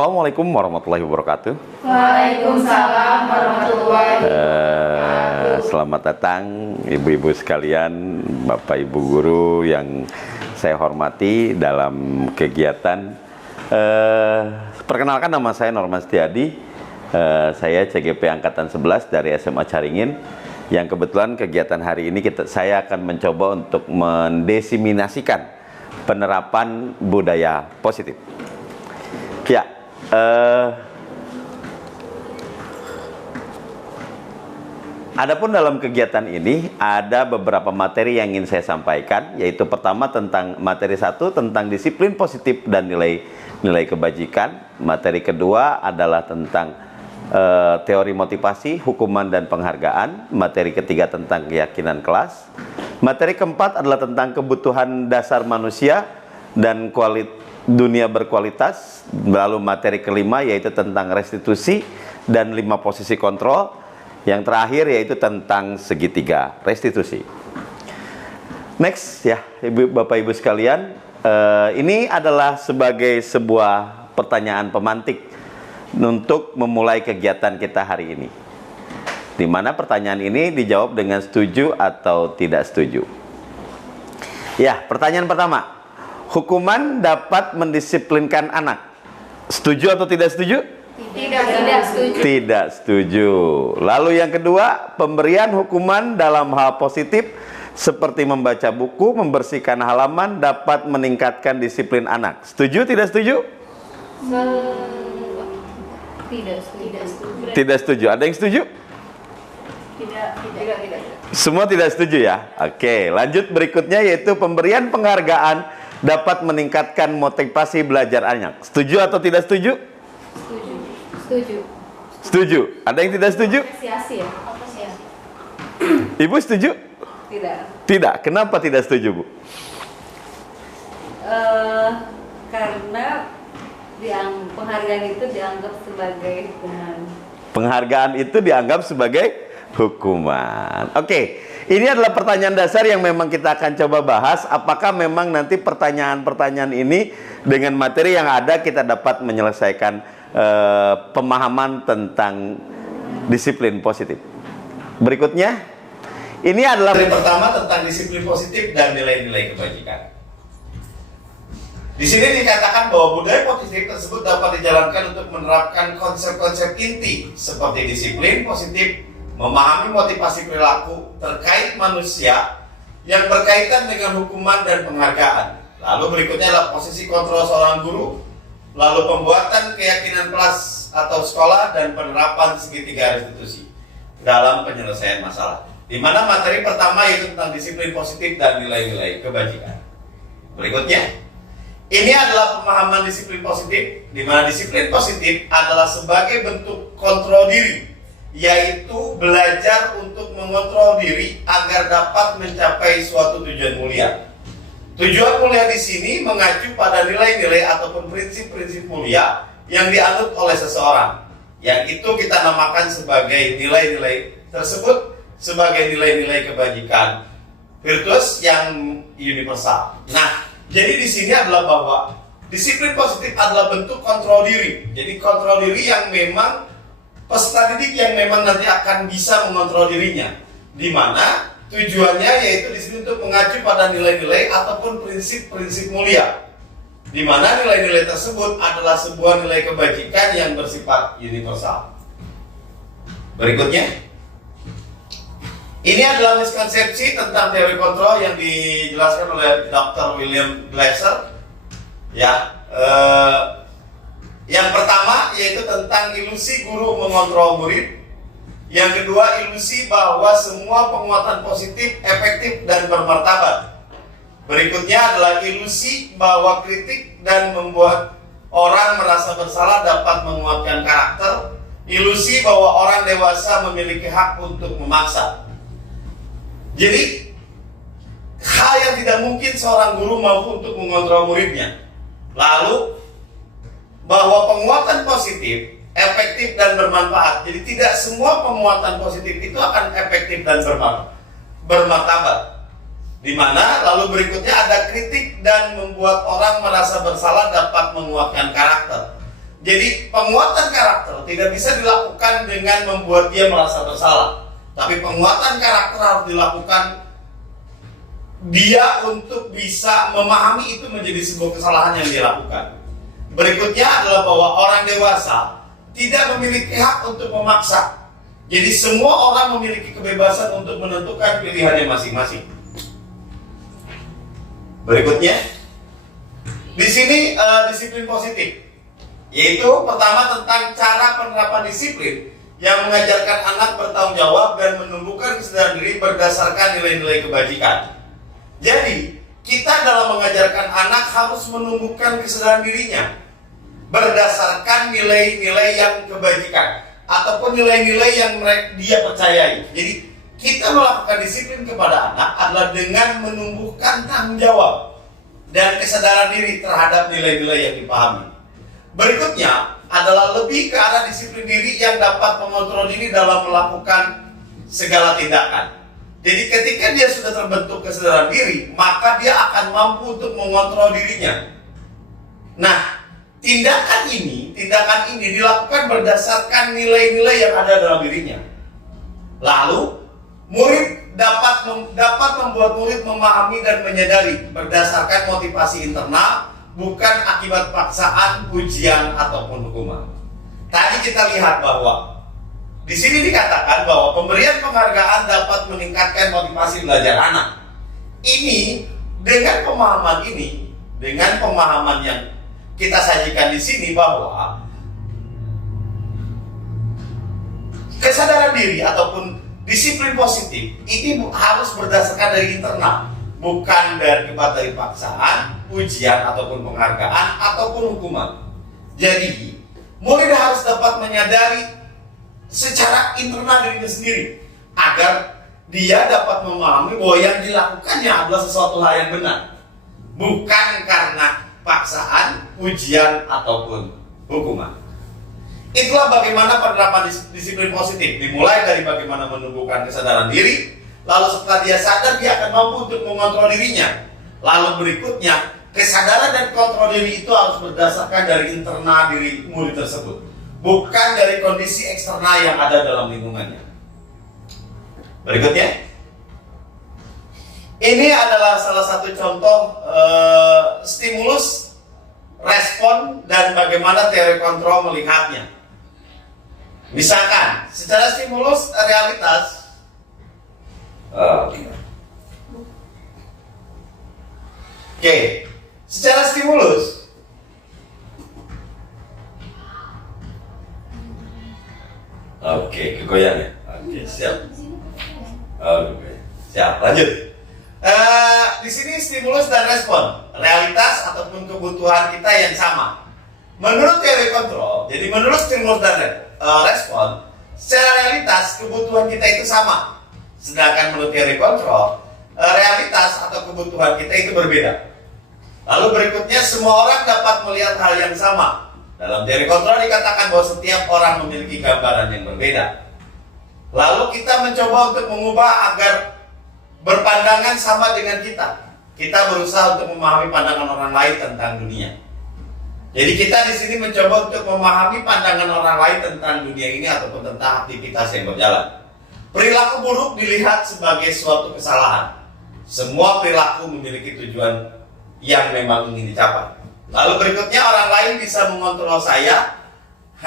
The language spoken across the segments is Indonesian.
Assalamualaikum warahmatullahi wabarakatuh. Waalaikumsalam warahmatullahi wabarakatuh. Selamat datang ibu-ibu sekalian, bapak ibu guru yang saya hormati dalam kegiatan. Perkenalkan, nama saya Norman Setiadi. Saya CGP Angkatan 11 dari SMA Caringin. Yang kebetulan kegiatan hari ini saya akan mencoba untuk mendesiminasikan penerapan budaya positif. Ya, adapun dalam kegiatan ini ada beberapa materi yang ingin saya sampaikan, yaitu pertama tentang materi 1 tentang disiplin positif dan nilai kebajikan. Materi kedua adalah tentang teori motivasi, hukuman dan penghargaan. Materi ketiga tentang keyakinan kelas. Materi keempat adalah tentang kebutuhan dasar manusia dan dunia berkualitas. Lalu materi kelima yaitu tentang restitusi dan 5 posisi kontrol. Yang terakhir yaitu tentang segitiga restitusi. Next ya, bapak ibu sekalian, ini adalah sebagai sebuah pertanyaan pemantik untuk memulai kegiatan kita hari ini, di mana pertanyaan ini dijawab dengan setuju atau tidak setuju. Ya, pertanyaan pertama, hukuman dapat mendisiplinkan anak. Setuju atau tidak setuju? Tidak setuju. Tidak setuju. Lalu yang kedua, pemberian hukuman dalam hal positif seperti membaca buku, membersihkan halaman dapat meningkatkan disiplin anak. Setuju tidak setuju? Tidak setuju. Tidak setuju. Ada yang setuju? Tidak. Semua tidak setuju ya? Oke, lanjut berikutnya yaitu pemberian penghargaan dapat meningkatkan motivasi belajar anak. Setuju atau tidak setuju? Setuju. Setuju. Ada yang tidak setuju? Apresiasi ya? Apresiasi. Ibu setuju? Tidak. Tidak. Kenapa tidak setuju, Bu? Karena penghargaan itu dianggap sebagai hukuman. Penghargaan itu dianggap sebagai hukuman. Oke, ini adalah pertanyaan dasar yang memang kita akan coba bahas. Apakah memang nanti pertanyaan-pertanyaan ini dengan materi yang ada kita dapat menyelesaikan pemahaman tentang disiplin positif. Berikutnya, ini adalah materi pertama tentang disiplin positif dan nilai-nilai kebajikan. Di sini dikatakan bahwa budaya positif tersebut dapat dijalankan untuk menerapkan konsep-konsep inti seperti disiplin positif, memahami motivasi perilaku terkait manusia yang berkaitan dengan hukuman dan penghargaan. Lalu berikutnya adalah posisi kontrol seorang guru, lalu pembuatan keyakinan kelas atau sekolah, dan penerapan segitiga restitusi dalam penyelesaian masalah. Di mana materi pertama yaitu tentang disiplin positif dan nilai-nilai kebajikan. Berikutnya, ini adalah pemahaman disiplin positif, di mana disiplin positif adalah sebagai bentuk kontrol diri, yaitu belajar untuk mengontrol diri agar dapat mencapai suatu tujuan mulia. Tujuan mulia di sini mengacu pada nilai-nilai ataupun prinsip-prinsip mulia yang dianut oleh seseorang, yang itu kita namakan sebagai nilai-nilai tersebut sebagai nilai-nilai kebajikan virtuous yang universal. Nah, jadi di sini adalah bahwa disiplin positif adalah bentuk kontrol diri. Jadi kontrol diri yang memang peserta didik yang memang nanti akan bisa mengontrol dirinya, di mana tujuannya yaitu di sini untuk mengacu pada nilai-nilai ataupun prinsip-prinsip mulia, di mana nilai-nilai tersebut adalah sebuah nilai kebajikan yang bersifat universal. Berikutnya, ini adalah miskonsepsi tentang teori kontrol yang dijelaskan oleh Dr. William Glasser. Ya, yang pertama yaitu tentang ilusi guru mengontrol murid. Yang kedua, ilusi bahwa semua penguatan positif efektif dan bermartabat. Berikutnya adalah ilusi bahwa kritik dan membuat orang merasa bersalah dapat menguatkan karakter. Ilusi bahwa orang dewasa memiliki hak untuk memaksa. Jadi, hal yang tidak mungkin seorang guru mampu untuk mengontrol muridnya. Lalu, bahwa penguatan positif efektif dan bermanfaat. Jadi tidak semua penguatan positif itu akan efektif dan bermartabat. Di mana lalu berikutnya ada kritik dan membuat orang merasa bersalah dapat menguatkan karakter. Jadi penguatan karakter tidak bisa dilakukan dengan membuat dia merasa bersalah. Tapi penguatan karakter harus dilakukan dia untuk bisa memahami itu menjadi sebuah kesalahan yang dia lakukan. Berikutnya adalah bahwa orang dewasa tidak memiliki hak untuk memaksa. Jadi semua orang memiliki kebebasan untuk menentukan pilihannya masing-masing. Berikutnya, di sini disiplin positif, yaitu pertama tentang cara penerapan disiplin yang mengajarkan anak bertanggung jawab dan menumbuhkan kesadaran diri berdasarkan nilai-nilai kebajikan. Jadi, kita dalam mengajarkan anak harus menumbuhkan kesadaran dirinya berdasarkan nilai-nilai yang kebajikan ataupun nilai-nilai yang dia percayai. Jadi, kita melakukan disiplin kepada anak adalah dengan menumbuhkan tanggung jawab dan kesadaran diri terhadap nilai-nilai yang dipahami. Berikutnya adalah lebih ke arah disiplin diri yang dapat mengontrol diri dalam melakukan segala tindakan. Jadi ketika dia sudah terbentuk kesadaran diri, maka dia akan mampu untuk mengontrol dirinya. Nah, tindakan ini dilakukan berdasarkan nilai-nilai yang ada dalam dirinya. Lalu, murid dapat membuat murid memahami dan menyadari berdasarkan motivasi internal, bukan akibat paksaan, ujian, ataupun hukuman. Tadi kita lihat bahwa di sini dikatakan bahwa pemberian penghargaan dapat meningkatkan motivasi belajar anak. Ini dengan pemahaman yang kita sajikan di sini bahwa kesadaran diri ataupun disiplin positif ini harus berdasarkan dari internal, bukan dari paksaan, ujian, ataupun penghargaan, ataupun hukuman. Jadi, murid harus dapat menyadari secara internal dirinya sendiri agar dia dapat memahami bahwa yang dilakukannya adalah sesuatu hal yang benar, bukan karena paksaan, ujian, ataupun hukuman. Itulah bagaimana penerapan disiplin positif, dimulai dari bagaimana menumbuhkan kesadaran diri, lalu setelah dia sadar dia akan mampu untuk mengontrol dirinya. Lalu berikutnya, kesadaran dan kontrol diri itu harus berdasarkan dari internal diri murid tersebut, bukan dari kondisi eksternal yang ada dalam lingkungannya. Berikutnya, ini adalah salah satu contoh stimulus, respon, dan bagaimana teori kontrol melihatnya. Misalkan, secara stimulus realitas, secara stimulus, kegoyang ya. Siap. Siap, lanjut. Di sini stimulus dan respon, realitas ataupun kebutuhan kita yang sama. Menurut teori kontrol, jadi menurut stimulus dan respon, secara realitas kebutuhan kita itu sama. Sedangkan menurut teori kontrol, realitas atau kebutuhan kita itu berbeda. Lalu berikutnya, semua orang dapat melihat hal yang sama. Dalam teori kontrol dikatakan bahwa setiap orang memiliki gambaran yang berbeda. Lalu kita mencoba untuk mengubah agar berpandangan sama dengan kita. Kita berusaha untuk memahami pandangan orang lain tentang dunia. Jadi kita di sini mencoba untuk memahami pandangan orang lain tentang dunia ini ataupun tentang aktivitas yang berjalan. Perilaku buruk dilihat sebagai suatu kesalahan. Semua perilaku memiliki tujuan yang memang ingin dicapai. Lalu berikutnya, orang lain bisa mengontrol saya,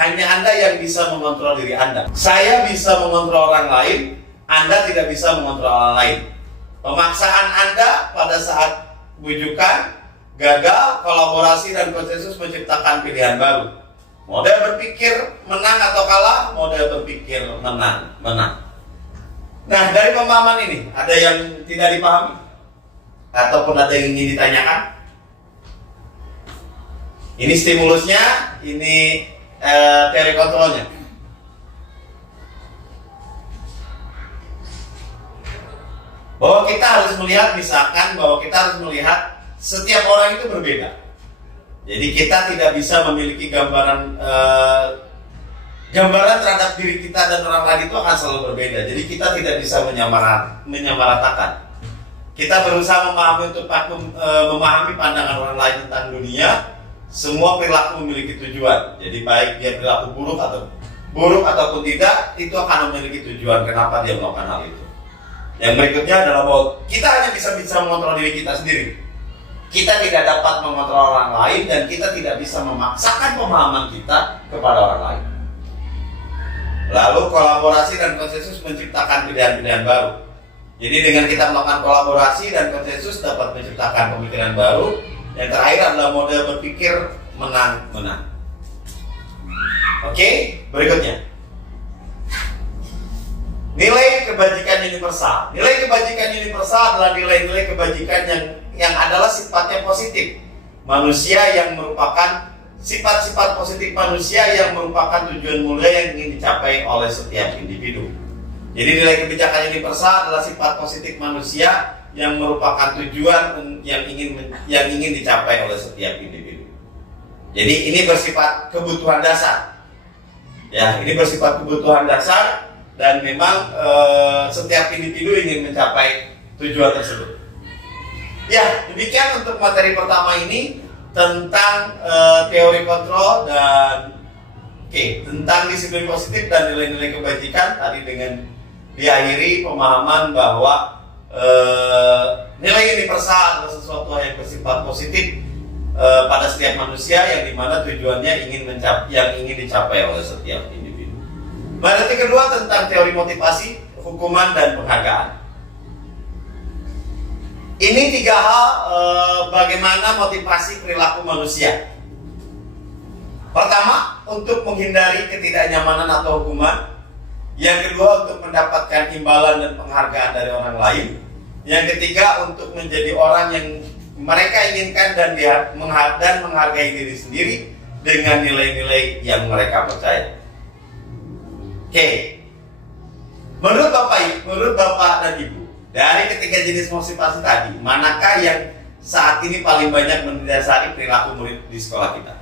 hanya Anda yang bisa mengontrol diri Anda. Saya bisa mengontrol orang lain, Anda tidak bisa mengontrol orang lain. Pemaksaan Anda pada saat bujukan gagal, kolaborasi dan konsensus menciptakan pilihan baru. Model berpikir menang atau kalah, model berpikir menang. Nah, dari pemahaman ini, ada yang tidak dipahami? Ataupun ada yang ingin ditanyakan? Ini stimulusnya, ini teori kontrolnya. Bahwa kita harus melihat, misalkan bahwa kita harus melihat setiap orang itu berbeda. Jadi kita tidak bisa memiliki gambaran terhadap diri kita dan orang lain itu akan selalu berbeda. Jadi kita tidak bisa menyamaratakan. Kita berusaha memahami pandangan orang lain tentang dunia, semua perilaku memiliki tujuan. Jadi baik dia perilaku buruk ataupun tidak, itu akan memiliki tujuan kenapa dia melakukan hal itu. Yang berikutnya adalah bahwa kita hanya bisa mengontrol diri kita sendiri. Kita tidak dapat mengontrol orang lain dan kita tidak bisa memaksakan pemahaman kita kepada orang lain. Lalu kolaborasi dan konsensus menciptakan pilihan-pilihan baru. Jadi dengan kita melakukan kolaborasi dan konsensus dapat menciptakan pemikiran baru. Yang terakhir adalah mode berpikir menang-menang. Oke, berikutnya. Nilai kebajikan universal. Nilai kebajikan universal adalah nilai-nilai kebajikan yang adalah sifatnya positif. Manusia yang merupakan sifat-sifat positif manusia yang merupakan tujuan mulia yang ingin dicapai oleh setiap individu. Jadi nilai kebijakan universal adalah sifat positif manusia yang merupakan tujuan yang ingin dicapai oleh setiap individu. Jadi ini bersifat kebutuhan dasar. Ya, ini bersifat kebutuhan dasar dan memang setiap individu ingin mencapai tujuan tersebut. Ya, demikian untuk materi pertama ini tentang teori kontrol dan tentang disiplin positif dan nilai-nilai kebajikan. Tadi dengan diakhiri pemahaman bahwa nilai universal adalah sesuatu yang bersifat positif pada setiap manusia yang dimana tujuannya yang ingin dicapai oleh setiap individu. Materi kedua tentang teori motivasi, hukuman dan penghargaan. Ini tiga hal bagaimana motivasi perilaku manusia. Pertama, untuk menghindari ketidaknyamanan atau hukuman. Yang kedua, untuk mendapatkan imbalan dan penghargaan dari orang lain. Yang ketiga, untuk menjadi orang yang mereka inginkan dan menghargai diri sendiri dengan nilai-nilai yang mereka percaya. Oke. Menurut Bapak dan Ibu, dari ketiga jenis motivasi tadi, manakah yang saat ini paling banyak mendasari perilaku murid di sekolah kita?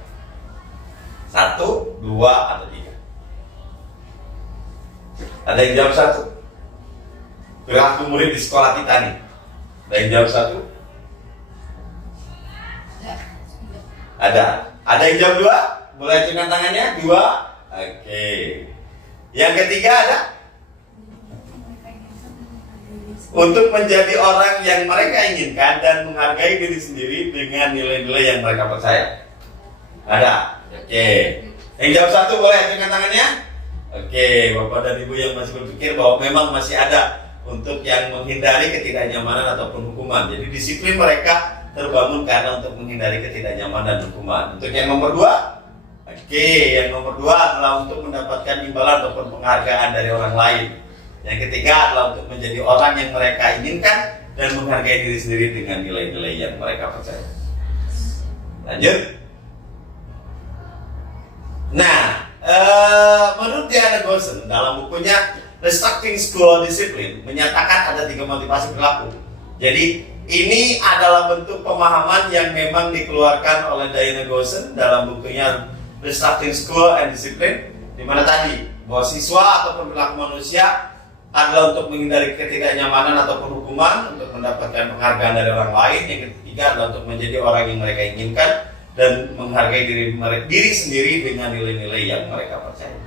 1, 2, atau 3? Ada yang jawab 1? Perilaku murid di sekolah kita nih. Ada yang jawab 1? Ada. Ada yang jawab 2? Boleh acungkan tangannya? 2? Oke. Yang ketiga ada? Untuk menjadi orang yang mereka inginkan dan menghargai diri sendiri dengan nilai-nilai yang mereka percaya. Ada? Oke. Yang jawab 1 boleh acungkan tangannya? Oke, Bapak dan Ibu yang masih berpikir bahwa memang masih ada untuk yang menghindari ketidaknyamanan ataupun hukuman. Jadi disiplin mereka terbangun karena untuk menghindari ketidaknyamanan dan hukuman. Untuk yang nomor 2, yang nomor 2 adalah untuk mendapatkan imbalan ataupun penghargaan dari orang lain. Yang ketiga adalah untuk menjadi orang yang mereka inginkan dan menghargai diri sendiri dengan nilai-nilai yang mereka percaya. Lanjut. Nah, menurut Diana Goshen dalam bukunya Restructuring School Discipline menyatakan ada 3 motivasi perilaku. Jadi ini adalah bentuk pemahaman yang memang dikeluarkan oleh Diana Goshen dalam bukunya Restructuring School and Discipline, di mana tadi bahwa siswa ataupun perilaku manusia adalah untuk menghindari ketidaknyamanan ataupun hukuman, untuk mendapatkan penghargaan dari orang lain. Yang ketiga adalah untuk menjadi orang yang mereka inginkan dan menghargai diri sendiri dengan nilai-nilai yang mereka percaya.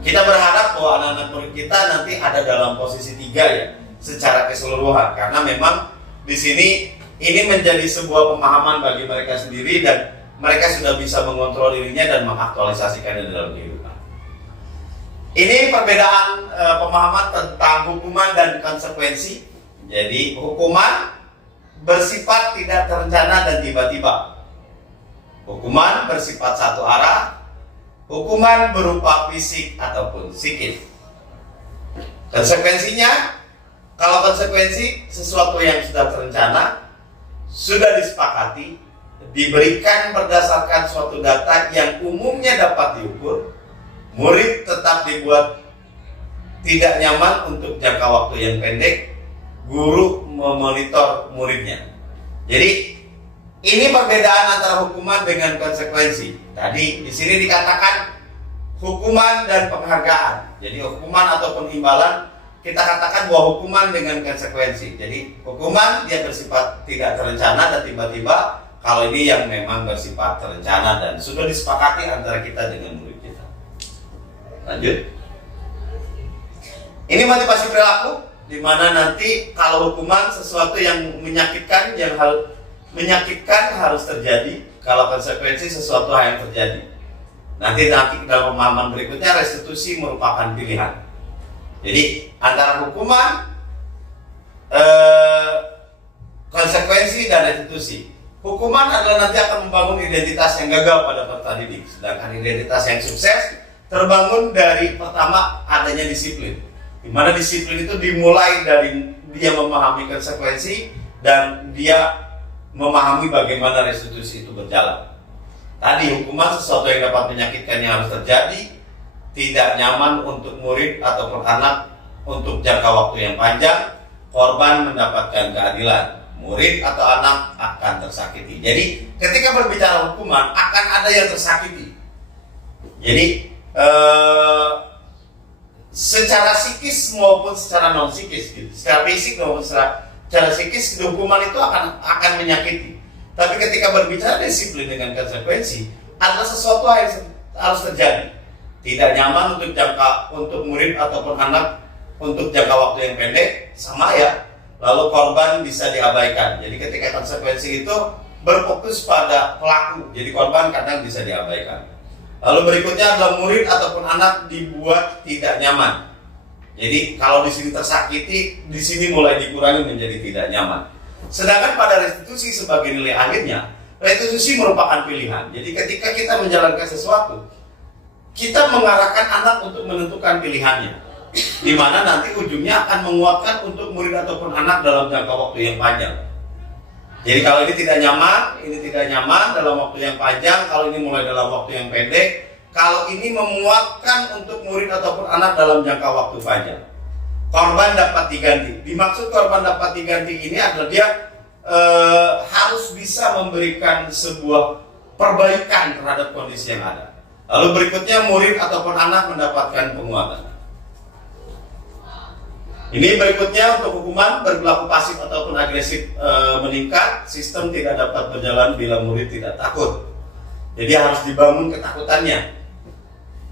Kita berharap bahwa anak-anak murid kita nanti ada dalam posisi 3 ya, secara keseluruhan, karena memang di sini ini menjadi sebuah pemahaman bagi mereka sendiri dan mereka sudah bisa mengontrol dirinya dan mengaktualisasikannya dalam kehidupan. Ini perbedaan pemahaman tentang hukuman dan konsekuensi. Jadi hukuman bersifat tidak terencana dan tiba-tiba. Hukuman bersifat satu arah. Hukuman berupa fisik ataupun psikis. Konsekuensinya, kalau konsekuensi sesuatu yang sudah terencana, sudah disepakati, diberikan berdasarkan suatu data yang umumnya dapat diukur, murid tetap dibuat tidak nyaman untuk jangka waktu yang pendek, guru memonitor muridnya. Jadi ini perbedaan antara hukuman dengan konsekuensi. Tadi di sini dikatakan hukuman dan penghargaan. Jadi hukuman ataupun imbalan, kita katakan bahwa hukuman dengan konsekuensi. Jadi hukuman dia bersifat tidak terencana dan tiba-tiba, kalau ini yang memang bersifat terencana dan sudah disepakati antara kita dengan murid kita. Lanjut. Ini motivasi perilaku, di mana nanti kalau hukuman sesuatu yang menyakitkan, menyakitkan harus terjadi. Kalau konsekuensi sesuatu hal yang terjadi. Nanti dalam pemahaman berikutnya restitusi merupakan pilihan. Jadi antara hukuman, konsekuensi dan restitusi. Hukuman adalah nanti akan membangun identitas yang gagal pada peserta didik, sedangkan identitas yang sukses terbangun dari pertama adanya disiplin. Di mana disiplin itu dimulai dari dia memahami konsekuensi dan dia memahami bagaimana restitusi itu berjalan. Tadi hukuman sesuatu yang dapat menyakitkan yang harus terjadi, tidak nyaman untuk murid ataupun anak untuk jangka waktu yang panjang, korban mendapatkan keadilan, murid atau anak akan tersakiti. Jadi ketika berbicara hukuman akan ada yang tersakiti. Jadi secara psikis maupun secara non psikis, gitu. Secara fisik maupun secara psikis hukuman itu akan menyakiti. Tapi ketika berbicara disiplin dengan konsekuensi adalah sesuatu yang harus terjadi. Tidak nyaman untuk murid ataupun anak untuk jangka waktu yang pendek, sama ya. Lalu korban bisa diabaikan. Jadi ketika konsekuensi itu berfokus pada pelaku, jadi korban kadang bisa diabaikan. Lalu berikutnya adalah murid ataupun anak dibuat tidak nyaman. Jadi kalau di sini tersakiti, di sini mulai dikurangi menjadi tidak nyaman. Sedangkan pada restitusi sebagai nilai akhirnya, restitusi merupakan pilihan. Jadi ketika kita menjalankan sesuatu, kita mengarahkan anak untuk menentukan pilihannya, di mana nanti ujungnya akan menguatkan untuk murid ataupun anak dalam jangka waktu yang panjang. Jadi kalau ini tidak nyaman dalam waktu yang panjang, kalau ini mulai dalam waktu yang pendek, kalau ini memuatkan untuk murid ataupun anak dalam jangka waktu panjang. Korban dapat diganti. Dimaksud korban dapat diganti ini adalah dia harus bisa memberikan sebuah perbaikan terhadap kondisi yang ada. Lalu berikutnya murid ataupun anak mendapatkan penguatan. Ini berikutnya untuk hukuman berperilaku pasif ataupun agresif meningkat, sistem tidak dapat berjalan bila murid tidak takut. Jadi harus dibangun ketakutannya.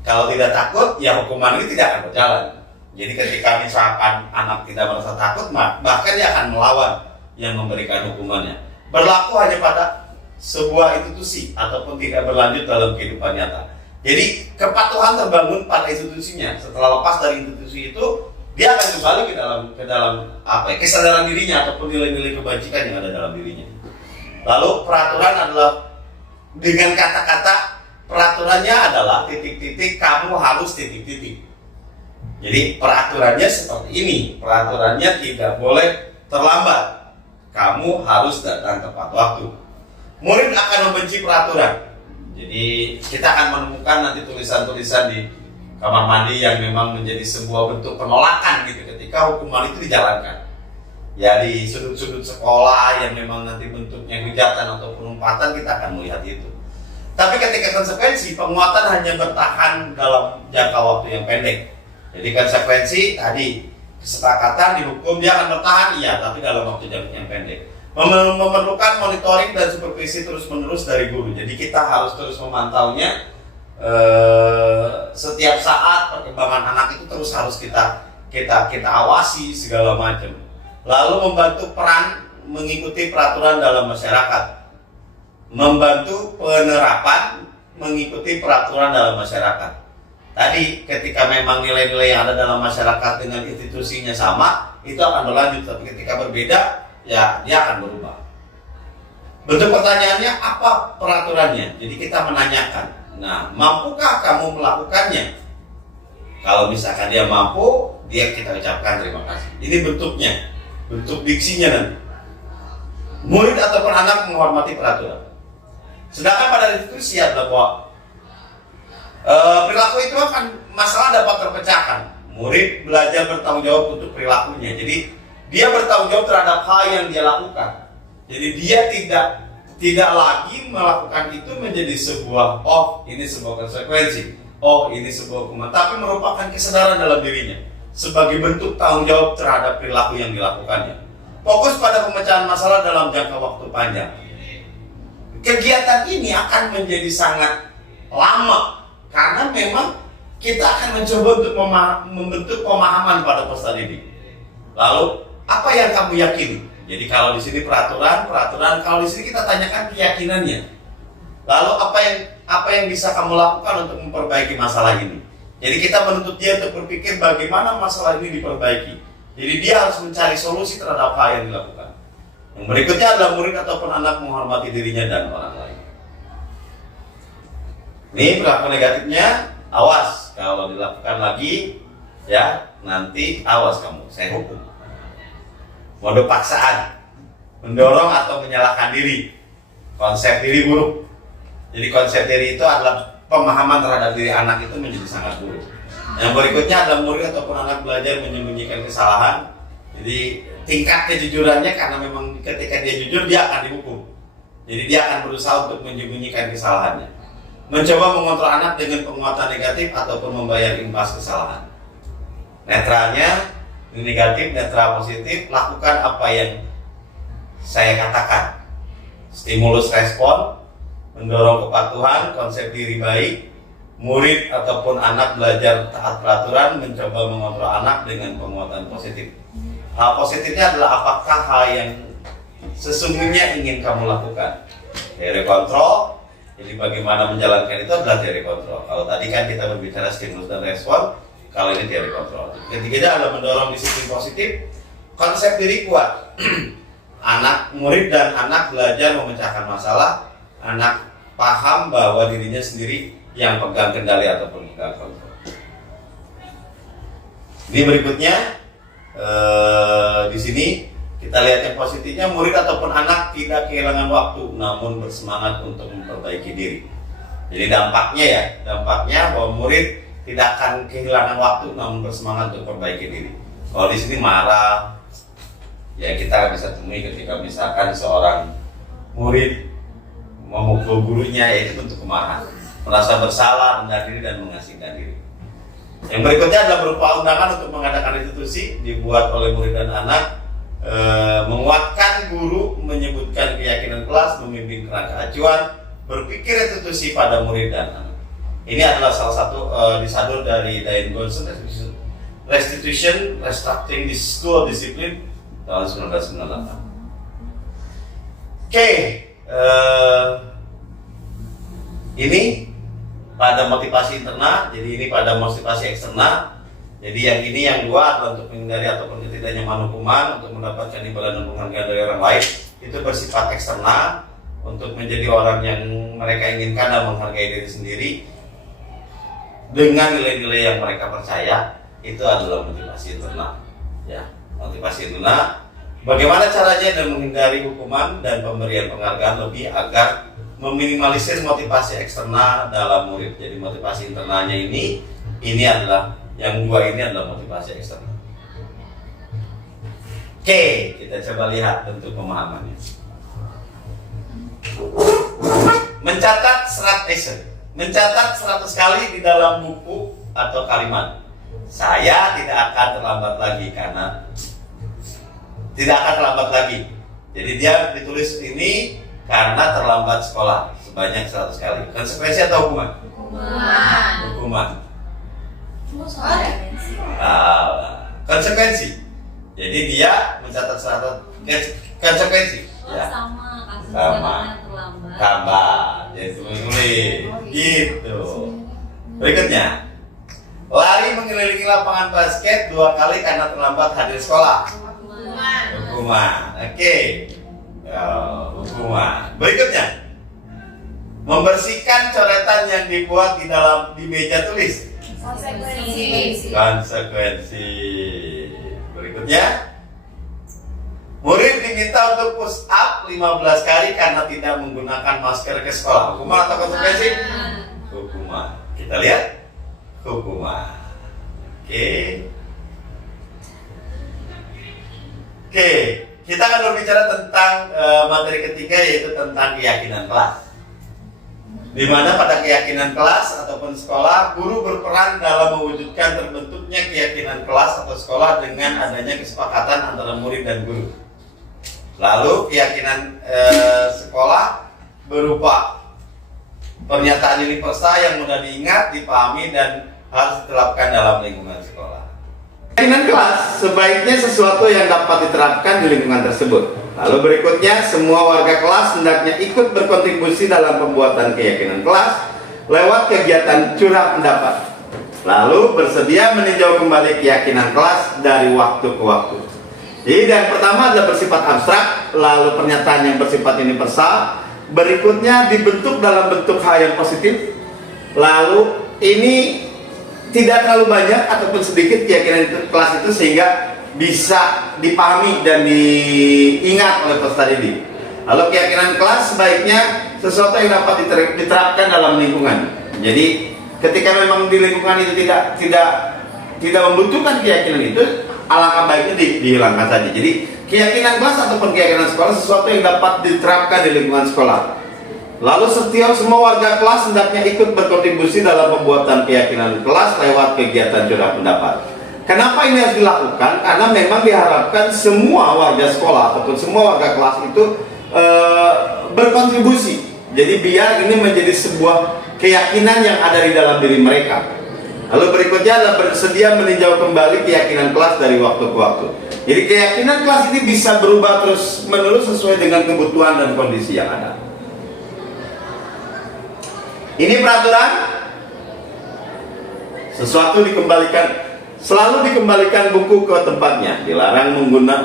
Kalau tidak takut, ya hukuman ini tidak akan berjalan. Jadi ketika misalkan anak tidak merasa takut, bahkan dia akan melawan yang memberikan hukumannya. Berlaku hanya pada sebuah institusi ataupun tidak berlanjut dalam kehidupan nyata. Jadi kepatuhan terbangun pada institusinya. Setelah lepas dari institusi itu, dia akan kembali ke dalam kesadaran dirinya ataupun nilai-nilai kebajikan yang ada dalam dirinya. Lalu peraturan adalah dengan kata-kata peraturannya adalah titik-titik, kamu harus titik-titik. Jadi peraturannya seperti ini, peraturannya tidak boleh terlambat, kamu harus datang tepat waktu. Murid akan membenci peraturan. Jadi kita akan menemukan nanti tulisan-tulisan di kamar mandi yang memang menjadi sebuah bentuk penolakan gitu ketika hukuman itu dijalankan. Ya di sudut-sudut sekolah yang memang nanti bentuknya hujatan atau penumpatan kita akan melihat itu. Tapi ketika konsekuensi, penguatan hanya bertahan dalam jangka waktu yang pendek. Jadi konsekuensi tadi kesepakatan dihukum dia akan bertahan, iya, tapi dalam waktu yang pendek. Memerlukan monitoring dan supervisi terus-menerus dari guru. Jadi kita harus terus memantaunya. Setiap saat perkembangan anak itu terus harus kita awasi segala macam. Lalu membantu peran mengikuti peraturan dalam masyarakat, membantu penerapan mengikuti peraturan dalam masyarakat. Tadi ketika memang nilai-nilai yang ada dalam masyarakat dengan institusinya sama, itu akan berlanjut. Tapi ketika berbeda, ya dia akan berubah. Bentuk pertanyaannya apa peraturannya? Jadi kita menanyakan, nah mampukah kamu melakukannya? Kalau misalkan dia mampu, dia kita ucapkan terima kasih. Ini bentuknya, bentuk diksinya nanti. Murid ataupun anak menghormati peraturan. Sedangkan pada institusi adalah bahwa perilaku itu akan masalah dapat terpecahkan. Murid belajar bertanggung jawab untuk perilakunya. Jadi dia bertanggung jawab terhadap hal yang dia lakukan. Jadi dia tidak lagi melakukan itu menjadi sebuah ini sebuah konsekuensi, ini sebuah hukuman, tapi merupakan kesadaran dalam dirinya sebagai bentuk tanggung jawab terhadap perilaku yang dilakukannya. Fokus pada pemecahan masalah dalam jangka waktu panjang. kegiatan ini akan menjadi sangat lama karena memang kita akan mencoba untuk membentuk pemahaman pada peserta didik. Lalu apa yang kamu yakini? Jadi kalau di sini peraturan, kalau di sini kita tanyakan keyakinannya. Lalu apa yang bisa kamu lakukan untuk memperbaiki masalah ini? Jadi kita menuntut dia untuk berpikir bagaimana masalah ini diperbaiki. Jadi dia harus mencari solusi terhadap hal yang dilakukan. Yang berikutnya adalah murid ataupun anak menghormati dirinya dan orang lain. Ini perilaku negatifnya, awas kalau dilakukan lagi, ya nanti awas kamu, saya hukum. Mode paksaan, mendorong atau menyalahkan diri, konsep diri buruk. Jadi konsep diri itu adalah pemahaman terhadap diri anak itu menjadi sangat buruk. Yang berikutnya adalah murid ataupun anak belajar menyembunyikan kesalahan. Jadi tingkat kejujurannya karena memang ketika dia jujur dia akan dihukum. Jadi dia akan berusaha untuk menyembunyikan kesalahannya. Mencoba mengontrol anak dengan penguatan negatif ataupun membayar imbas kesalahan. Netralnya, ini negatif, netral positif, lakukan apa yang saya katakan. Stimulus respon, mendorong kepatuhan, konsep diri baik, murid ataupun anak belajar taat peraturan, mencoba mengontrol anak dengan penguatan positif. Hal positifnya adalah apakah hal yang sesungguhnya ingin kamu lakukan. Teori kontrol, jadi bagaimana menjalankan itu adalah teori kontrol. Kalau tadi kan kita berbicara stimulus dan respon, kalau ini teori kontrol. Ketiganya adalah mendorong disiplin positif, konsep diri kuat. Anak, murid dan anak belajar memecahkan masalah, anak paham bahwa dirinya sendiri yang pegang kendali ataupun pegang kontrol. Ini berikutnya di sini kita lihat yang positifnya, murid ataupun anak tidak kehilangan waktu namun bersemangat untuk memperbaiki diri. Jadi dampaknya bahwa murid tidak akan kehilangan waktu namun bersemangat untuk memperbaiki diri. Kalau di sini marah, ya kita bisa temui ketika misalkan seorang murid memukul gurunya, yaitu bentuk kemarahan, merasa bersalah, rendah diri dan mengasingkan diri. Yang berikutnya adalah berupa undangan untuk mengadakan institusi dibuat oleh murid dan anak, menguatkan guru, menyebutkan keyakinan kelas, memimpin kerangka acuan, berpikir institusi pada murid dan anak. Ini adalah salah satu disadur dari Diane Johnson, Restitution, Restructuring the School of Discipline tahun 1998. Oke. Ini pada motivasi internal, jadi ini pada motivasi eksternal. Jadi yang ini yang dua adalah untuk menghindari ataupun ketidaknyamanan hukuman, untuk mendapatkan imbalan dan penghargaan dari orang lain. Itu bersifat eksternal, untuk menjadi orang yang mereka inginkan dan menghargai diri sendiri dengan nilai-nilai yang mereka percaya. Itu adalah motivasi internal. Ya, motivasi internal. Bagaimana caranya dan menghindari hukuman dan pemberian penghargaan lebih agar meminimalisir motivasi eksternal dalam murid. Jadi motivasi internalnya ini adalah yang dua, ini adalah motivasi eksternal. Oke, kita coba lihat bentuk pemahamannya. Mencatat serat essay. Mencatat 100 kali di dalam buku atau kalimat. Saya tidak akan terlambat lagi karena tidak akan terlambat lagi. Jadi dia ditulis ini karena terlambat sekolah sebanyak 100 kali. Konsekuensi atau hukuman? Hukuman. Konsekuensi. Jadi dia mencatat 100 konsekuensi. Ya. Sama. Tambah. Jadi tulis. Gitu. Berikutnya. Lari mengelilingi lapangan basket 2 kali karena terlambat hadir sekolah. Hukuman. Oke. Hukuman. Berikutnya, membersihkan coretan yang dibuat di meja tulis. Konsekuensi. Berikutnya, murid diminta untuk push up 15 kali karena tidak menggunakan masker ke sekolah. Hukuman atau konsekuensi? Hukuman. Kita lihat. Hukuman. Oke. Kita akan berbicara tentang materi ketiga, yaitu tentang keyakinan kelas. Di mana pada keyakinan kelas ataupun sekolah, guru berperan dalam mewujudkan terbentuknya keyakinan kelas atau sekolah dengan adanya kesepakatan antara murid dan guru. Lalu keyakinan sekolah berupa pernyataan universal yang mudah diingat, dipahami, dan harus diterapkan dalam lingkungan sekolah. Keyakinan kelas sebaiknya sesuatu yang dapat diterapkan di lingkungan tersebut. Lalu berikutnya, semua warga kelas hendaknya ikut berkontribusi dalam pembuatan keyakinan kelas lewat kegiatan curah pendapat. Lalu bersedia meninjau kembali keyakinan kelas dari waktu ke waktu. Jadi yang pertama adalah bersifat abstrak, lalu pernyataan yang bersifat universal. Berikutnya dibentuk dalam bentuk hal yang positif. Lalu ini tidak terlalu banyak ataupun sedikit keyakinan kelas itu sehingga bisa dipahami dan diingat oleh peserta didik. Lalu keyakinan kelas sebaiknya sesuatu yang dapat diterapkan dalam lingkungan. Jadi ketika memang di lingkungan itu tidak membutuhkan keyakinan itu, alangkah baiknya dihilangkan saja. Jadi keyakinan kelas ataupun keyakinan sekolah sesuatu yang dapat diterapkan di lingkungan sekolah. Lalu setiap semua warga kelas hendaknya ikut berkontribusi dalam pembuatan keyakinan kelas lewat kegiatan curah pendapat. Kenapa ini harus dilakukan? Karena memang diharapkan semua warga sekolah ataupun semua warga kelas itu berkontribusi. Jadi biar ini menjadi sebuah keyakinan yang ada di dalam diri mereka. Lalu berikutnya adalah bersedia meninjau kembali keyakinan kelas dari waktu ke waktu. Jadi keyakinan kelas ini bisa berubah terus menerus sesuai dengan kebutuhan dan kondisi yang ada. Ini peraturan, sesuatu dikembalikan, selalu dikembalikan buku ke tempatnya, dilarang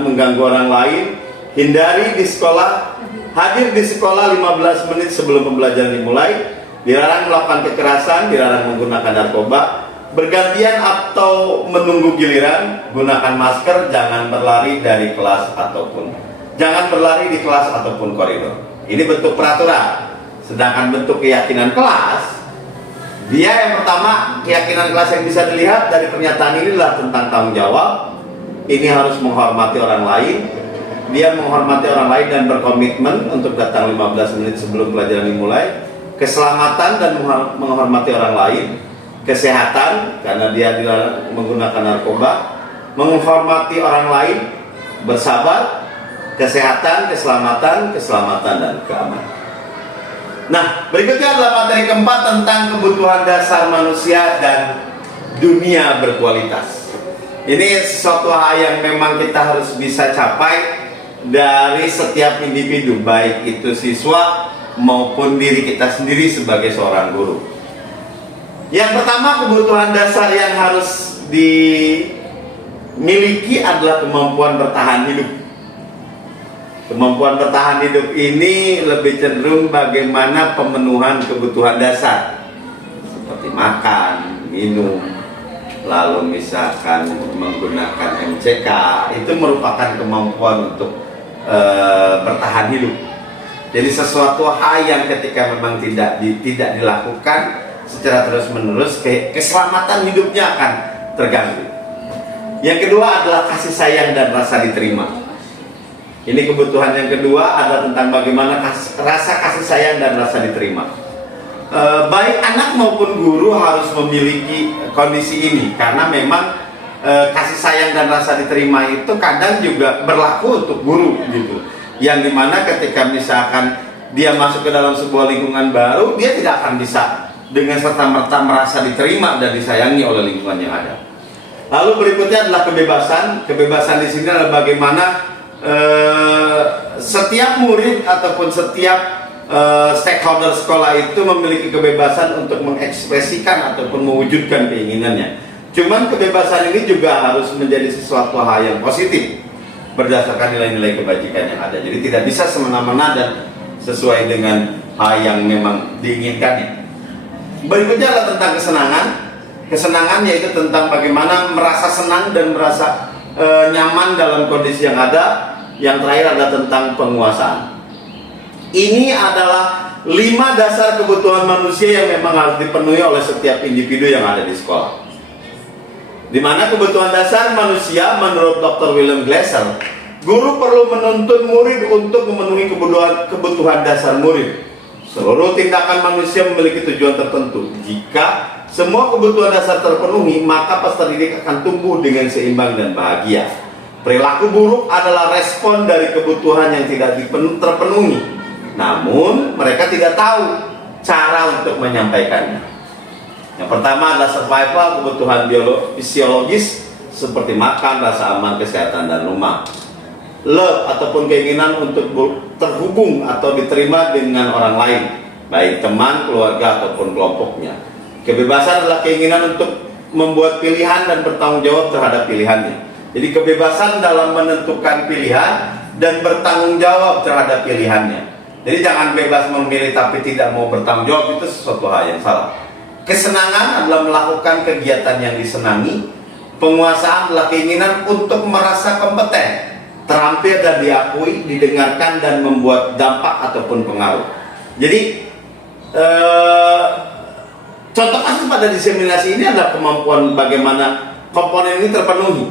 mengganggu orang lain, hindari di sekolah, hadir di sekolah 15 menit sebelum pembelajaran dimulai, dilarang melakukan kekerasan, dilarang menggunakan narkoba, bergantian atau menunggu giliran, gunakan masker, jangan berlari dari kelas ataupun di kelas ataupun koridor. Ini bentuk peraturan. Sedangkan bentuk keyakinan kelas, dia yang pertama, keyakinan kelas yang bisa dilihat dari pernyataan ini adalah tentang tanggung jawab. Ini harus menghormati orang lain. Dia menghormati orang lain dan berkomitmen untuk datang 15 menit sebelum pelajaran dimulai. Keselamatan dan menghormati orang lain. Kesehatan, karena dia menggunakan narkoba. Menghormati orang lain. Bersabar. Kesehatan, keselamatan, dan keamanan. Nah, berikutnya adalah materi keempat tentang kebutuhan dasar manusia dan dunia berkualitas. Ini sesuatu hal yang memang kita harus bisa capai dari setiap individu, baik itu siswa maupun diri kita sendiri sebagai seorang guru. Yang pertama, kebutuhan dasar yang harus dimiliki adalah kemampuan bertahan hidup. Kemampuan bertahan hidup ini lebih cenderung bagaimana pemenuhan kebutuhan dasar seperti makan, minum, lalu misalkan menggunakan MCK, itu merupakan kemampuan untuk bertahan hidup. Jadi sesuatu hal yang ketika memang tidak dilakukan secara terus-menerus, keselamatan hidupnya akan terganggu. Yang kedua adalah kasih sayang dan rasa diterima. Ini kebutuhan yang kedua adalah tentang bagaimana rasa kasih sayang dan rasa diterima. Baik anak maupun guru harus memiliki kondisi ini, karena memang kasih sayang dan rasa diterima itu kadang juga berlaku untuk guru gitu. Yang dimana ketika misalkan dia masuk ke dalam sebuah lingkungan baru, dia tidak akan bisa dengan serta-merta merasa diterima dan disayangi oleh lingkungan yang ada. Lalu berikutnya adalah kebebasan. Kebebasan di sini adalah bagaimana setiap murid ataupun setiap stakeholder sekolah itu memiliki kebebasan untuk mengekspresikan ataupun mewujudkan keinginannya. Cuman kebebasan ini juga harus menjadi sesuatu hal yang positif berdasarkan nilai-nilai kebajikan yang ada. Jadi tidak bisa semena-mena dan sesuai dengan hal yang memang diinginkannya. Berikutnya adalah tentang kesenangan. Kesenangan yaitu tentang bagaimana merasa senang dan merasa nyaman dalam kondisi yang ada. Yang terakhir adalah tentang penguasaan. Ini adalah 5 dasar kebutuhan manusia yang memang harus dipenuhi oleh setiap individu yang ada di sekolah. Di mana kebutuhan dasar manusia menurut Dr. William Glasser, guru perlu menuntun murid untuk memenuhi kebutuhan dasar murid. Seluruh tindakan manusia memiliki tujuan tertentu. Jika semua kebutuhan dasar terpenuhi, maka peserta didik akan tumbuh dengan seimbang dan bahagia. Perilaku buruk adalah respon dari kebutuhan yang tidak terpenuhi. namun mereka tidak tahu cara untuk menyampaikannya. Yang pertama adalah survival, kebutuhan fisiologis seperti makan, rasa aman, kesehatan, dan rumah. Love ataupun keinginan untuk terhubung atau diterima dengan orang lain, baik teman, keluarga, ataupun kelompoknya. Kebebasan adalah keinginan untuk membuat pilihan dan bertanggung jawab terhadap pilihannya. Jadi kebebasan dalam menentukan pilihan dan bertanggung jawab terhadap pilihannya. Jadi jangan bebas memilih tapi tidak mau bertanggung jawab, itu sesuatu hal yang salah. Kesenangan adalah melakukan kegiatan yang disenangi. Penguasaan adalah keinginan untuk merasa kompeten, terampil dan diakui, didengarkan dan membuat dampak ataupun pengaruh. Jadi contoh kasus pada diseminasi ini adalah kemampuan bagaimana komponen ini terpenuhi.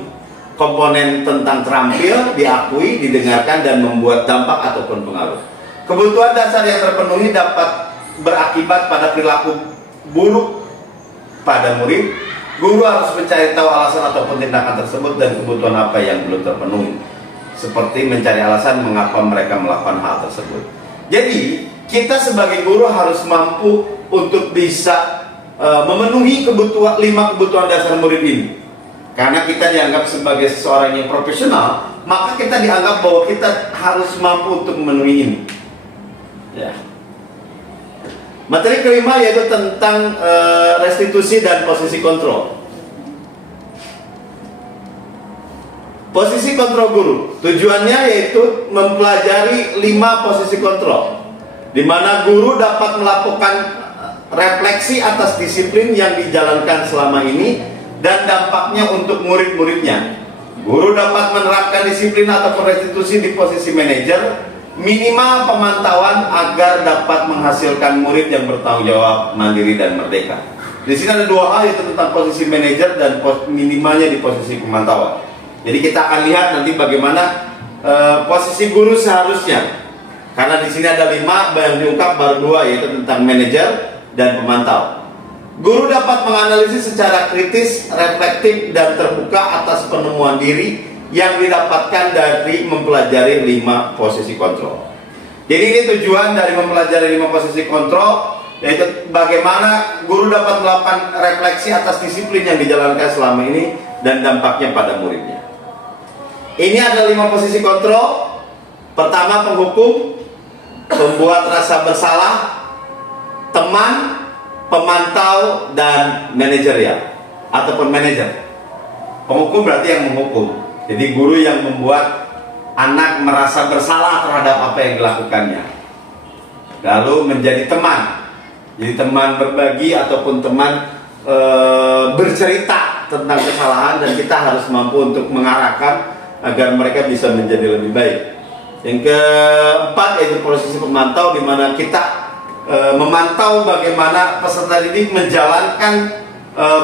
Komponen tentang terampil, diakui, didengarkan dan membuat dampak ataupun pengaruh. Kebutuhan dasar yang terpenuhi dapat berakibat pada perilaku buruk pada murid. Guru harus mencari tahu alasan ataupun tindakan tersebut dan kebutuhan apa yang belum terpenuhi, seperti mencari alasan mengapa mereka melakukan hal tersebut. Jadi kita sebagai guru harus mampu untuk bisa memenuhi 5 kebutuhan dasar murid ini. Karena kita dianggap sebagai seseorang yang profesional, maka kita dianggap bahwa kita harus mampu untuk memenuhi ini. Ya. Materi kelima yaitu tentang restitusi dan posisi kontrol. Posisi kontrol guru, tujuannya yaitu mempelajari 5 posisi kontrol, di mana guru dapat melakukan refleksi atas disiplin yang dijalankan selama ini dan dampaknya untuk murid-muridnya. Guru dapat menerapkan disiplin atau restitusi di posisi manajer, minimal pemantauan agar dapat menghasilkan murid yang bertanggung jawab, mandiri dan merdeka. Di sini ada 2 hal, yaitu tentang posisi manajer dan minimalnya di posisi pemantauan. Jadi kita akan lihat nanti bagaimana posisi guru seharusnya. Karena di sini ada 5 yang diungkap, baru 2 yaitu tentang manajer dan pemantau. Guru dapat menganalisis secara kritis, reflektif dan terbuka atas penemuan diri yang didapatkan dari mempelajari 5 posisi kontrol. Jadi ini tujuan dari mempelajari 5 posisi kontrol, yaitu bagaimana guru dapat melakukan refleksi atas disiplin yang dijalankan selama ini dan dampaknya pada muridnya. Ini ada 5 posisi kontrol. Pertama, penghukum, pembuat rasa bersalah, teman, pemantau, dan manajerial ataupun manajer. Penghukum berarti yang menghukum. Jadi guru yang membuat anak merasa bersalah terhadap apa yang dilakukannya. Lalu menjadi teman. Jadi teman berbagi ataupun teman bercerita tentang kesalahan, dan kita harus mampu untuk mengarahkan agar mereka bisa menjadi lebih baik. Yang keempat yaitu posisi pemantau, di mana kita memantau bagaimana peserta didik menjalankan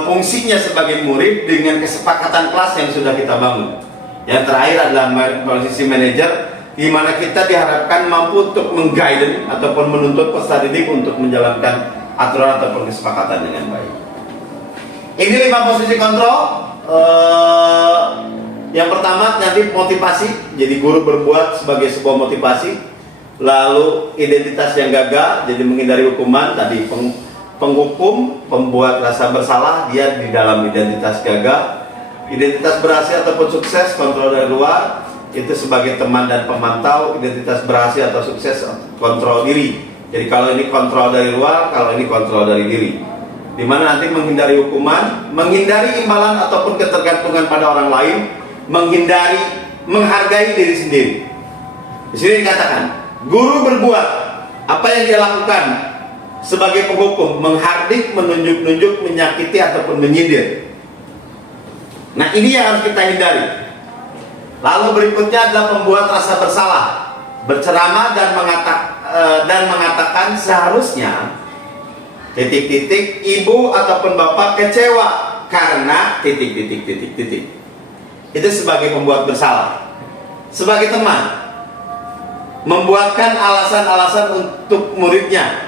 fungsinya sebagai murid dengan kesepakatan kelas yang sudah kita bangun. Yang terakhir adalah posisi manajer, di mana kita diharapkan mampu untuk meng-guide ataupun menuntut peserta didik untuk menjalankan aturan ataupun kesepakatan dengan baik. Ini 5 posisi kontrol. Yang pertama nanti motivasi, jadi guru berbuat sebagai sebuah motivasi. Lalu identitas yang gagal, jadi menghindari hukuman. Tadi penghukum, pembuat rasa bersalah, dia di dalam identitas gagal. Identitas berhasil ataupun sukses, kontrol dari luar, itu sebagai teman dan pemantau. Identitas berhasil atau sukses, kontrol diri. Jadi kalau ini kontrol dari luar, kalau ini kontrol dari diri. Dimana nanti menghindari hukuman, menghindari imbalan ataupun ketergantungan pada orang lain, menghargai diri sendiri. Di sini dikatakan, guru berbuat apa yang dia lakukan sebagai penghukum, menghardik, menunjuk-nunjuk, menyakiti ataupun menyindir. Nah, ini yang harus kita hindari. Lalu berikutnya adalah pembuat rasa bersalah, berceramah dan mengatakan seharusnya titik-titik ibu ataupun bapak kecewa karena titik-titik. Itu sebagai pembuat bersalah. Sebagai teman, membuatkan alasan-alasan untuk muridnya.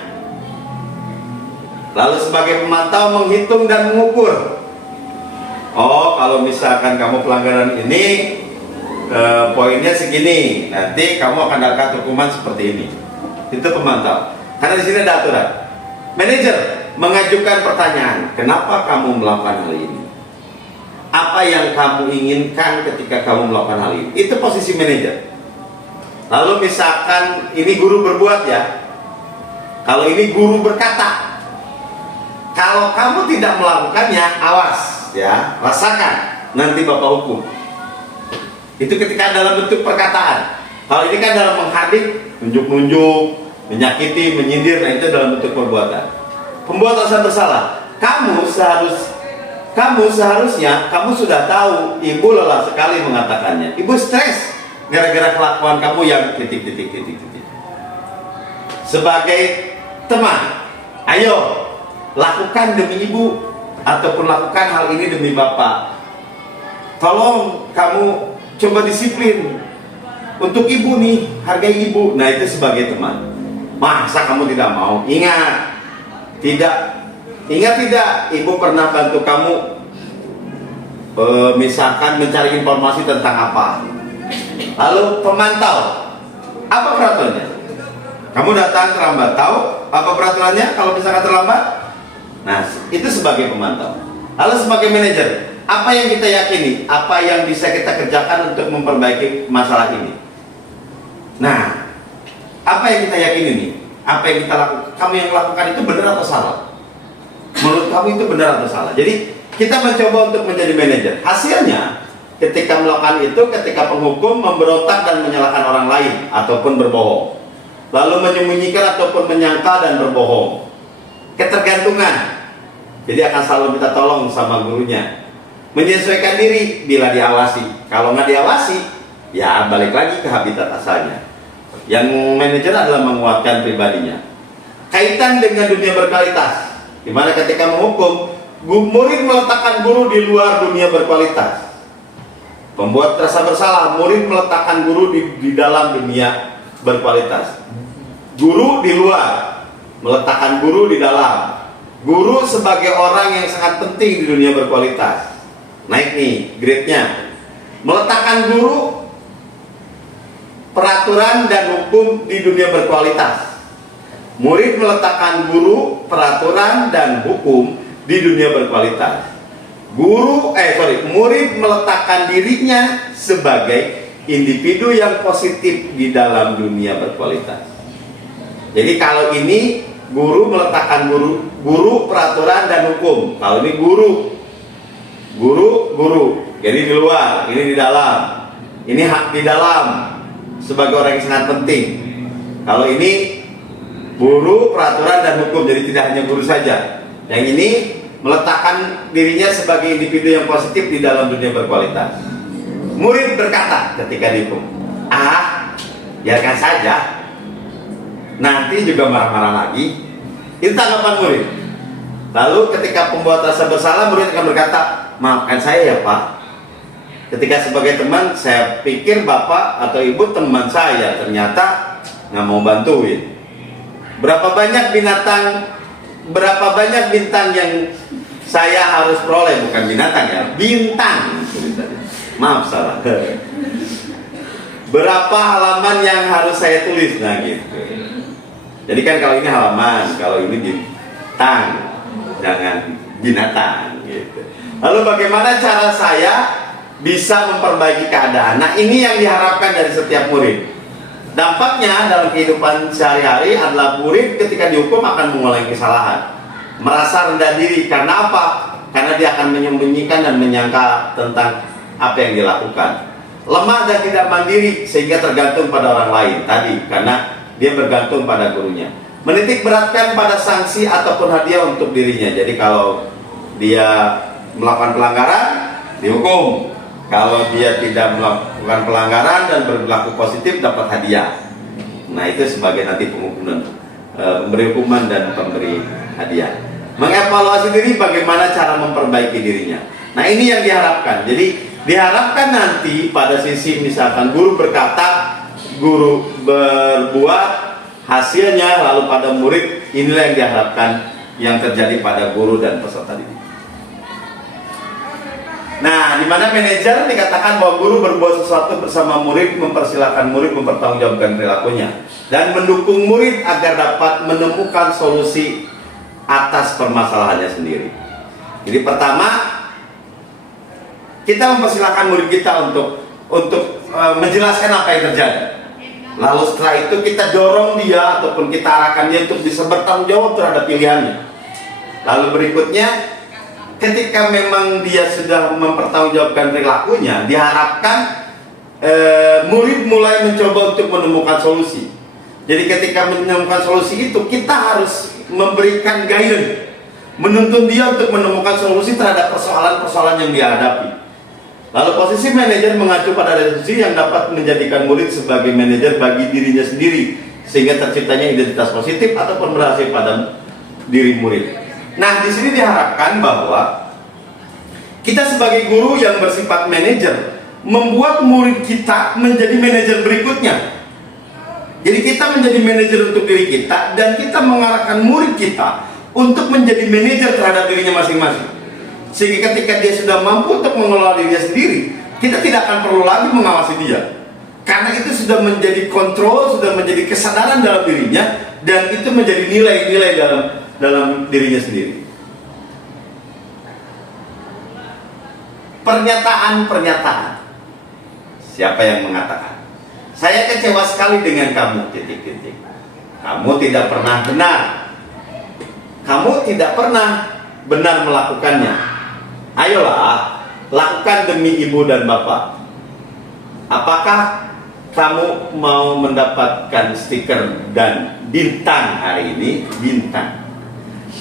Lalu sebagai pemantau, menghitung dan mengukur. Oh, kalau misalkan kamu pelanggaran ini poinnya segini, nanti kamu akan dapat hukuman seperti ini. itu pemantau. Karena di sini ada aturan. Manajer mengajukan pertanyaan, kenapa kamu melakukan hal ini? Apa yang kamu inginkan ketika kamu melakukan hal ini? Itu posisi manajer. Lalu misalkan ini guru berbuat ya. Kalau ini guru berkata, kalau kamu tidak melakukannya, awas ya, rasakan nanti Bapak hukum. Itu ketika dalam bentuk perkataan. Kalau ini kan dalam menghardik, nunjuk-nunjuk, menyakiti, menyindir, nah itu dalam bentuk perbuatan. Pembuat rasa bersalah. Kamu seharusnya kamu sudah tahu ibu lelah sekali mengatakannya. Ibu stres gara-gara kelakuan kamu yang titik. Sebagai teman, ayo lakukan demi ibu ataupun lakukan hal ini demi bapak. Tolong kamu coba disiplin untuk ibu nih, hargai ibu. Nah itu sebagai teman. Masa kamu tidak mau? Ingat tidak, ibu pernah bantu kamu misalkan mencari informasi tentang apa. Lalu pemantau, apa peraturannya? Kamu datang terlambat, tahu apa peraturannya kalau misalkan terlambat? Nah itu sebagai pemantau. Lalu sebagai manajer, apa yang kita yakini, apa yang bisa kita kerjakan untuk memperbaiki masalah ini? Nah, apa yang kita yakini nih? Apa yang kita lakukan? Kamu yang lakukan itu benar atau salah? Menurut kamu itu benar atau salah? Jadi kita mencoba untuk menjadi manajer. Hasilnya, ketika melakukan itu, ketika penghukum memberontak dan menyalahkan orang lain ataupun berbohong, lalu menyembunyikan ataupun menyangkal dan berbohong, ketergantungan. Jadi akan selalu minta tolong sama gurunya. Menyesuaikan diri bila diawasi. Kalau nggak diawasi, ya balik lagi ke habitat asalnya. Yang manajer adalah menguatkan pribadinya. Kaitan dengan dunia berkualitas, di mana ketika menghukum, murid meletakkan guru di luar dunia berkualitas. Pembuat rasa bersalah, murid meletakkan guru di dalam dunia berkualitas. Guru di luar, meletakkan guru di dalam. Guru sebagai orang yang sangat penting di dunia berkualitas. Naik nih grade-nya. Meletakkan guru, peraturan dan hukum di dunia berkualitas. Murid meletakkan guru, peraturan dan hukum di dunia berkualitas. Murid meletakkan dirinya sebagai individu yang positif di dalam dunia berkualitas. Jadi kalau ini guru meletakkan guru, peraturan dan hukum. Kalau ini guru. Jadi di luar, ini di dalam. Ini hak di dalam sebagai orang yang sangat penting. Kalau ini guru, peraturan dan hukum, jadi tidak hanya guru saja. Yang ini meletakkan dirinya sebagai individu yang positif di dalam dunia berkualitas. Murid berkata ketika dihukum, biarkan saja, nanti juga marah-marah lagi. Itu tanggapan murid. Lalu ketika pembuat rasa bersalah, murid akan berkata, maafkan saya ya Pak, ketika sebagai teman saya pikir bapak atau ibu teman saya, ternyata nggak mau bantuin. Berapa banyak bintang yang saya harus peroleh, bukan binatang ya, bintang. Maaf salah. Berapa halaman yang harus saya tulis, nah gitu. Jadi kan kalau ini halaman, kalau ini bintang, jangan binatang gitu. Lalu bagaimana cara saya bisa memperbaiki keadaan? Nah ini yang diharapkan dari setiap murid. Dampaknya dalam kehidupan sehari-hari adalah murid ketika dihukum akan mengulangi kesalahan, merasa rendah diri. Karena apa? Karena dia akan menyembunyikan dan menyangka tentang apa yang dilakukan. Lemah dan tidak mandiri sehingga tergantung pada orang lain tadi, karena dia bergantung pada gurunya. Menitik beratkan pada sanksi ataupun hadiah untuk dirinya. Jadi kalau dia melakukan pelanggaran, dihukum. Kalau dia tidak melakukan pelanggaran dan berlaku positif, dapat hadiah. Nah itu sebagai nanti penghukuman, pemberi hukuman dan pemberi hadiah. Mengevaluasi diri bagaimana cara memperbaiki dirinya. Nah ini yang diharapkan. Jadi diharapkan nanti pada sisi misalkan guru berkata, guru berbuat, hasilnya lalu pada murid, inilah yang diharapkan yang terjadi pada guru dan peserta didik. Nah, di mana manajer dikatakan bahwa guru berbuat sesuatu bersama murid, mempersilahkan murid mempertanggungjawabkan perilakunya. dan mendukung murid agar dapat menemukan solusi atas permasalahannya sendiri. Jadi pertama, kita mempersilahkan murid kita untuk menjelaskan apa yang terjadi. Lalu setelah itu kita dorong dia ataupun kita arahkan dia untuk bisa bertanggung jawab terhadap pilihannya. Lalu berikutnya, ketika memang dia sudah mempertanggungjawabkan perilakunya, diharapkan murid mulai mencoba untuk menemukan solusi. Jadi ketika menemukan solusi itu, kita harus memberikan guidance, menuntun dia untuk menemukan solusi terhadap persoalan-persoalan yang dia hadapi. Lalu posisi manajer mengacu pada restitusi yang dapat menjadikan murid sebagai manajer bagi dirinya sendiri, sehingga terciptanya identitas positif ataupun berhasil pada diri murid. Nah, di sini diharapkan bahwa kita sebagai guru yang bersifat manajer membuat murid kita menjadi manajer berikutnya. Jadi kita menjadi manajer untuk diri kita dan kita mengarahkan murid kita untuk menjadi manajer terhadap dirinya masing-masing. Sehingga ketika dia sudah mampu untuk mengelola dirinya sendiri, kita tidak akan perlu lagi mengawasi dia. Karena itu sudah menjadi kontrol, sudah menjadi kesadaran dalam dirinya, dan itu menjadi nilai-nilai dalam dirinya sendiri. Pernyataan-pernyataan. Siapa yang mengatakan, saya kecewa sekali dengan kamu, titik-titik. Kamu tidak pernah benar. Kamu tidak pernah benar melakukannya. Ayolah, lakukan demi ibu dan bapak. Apakah kamu mau mendapatkan stiker dan bintang hari ini? Bintang.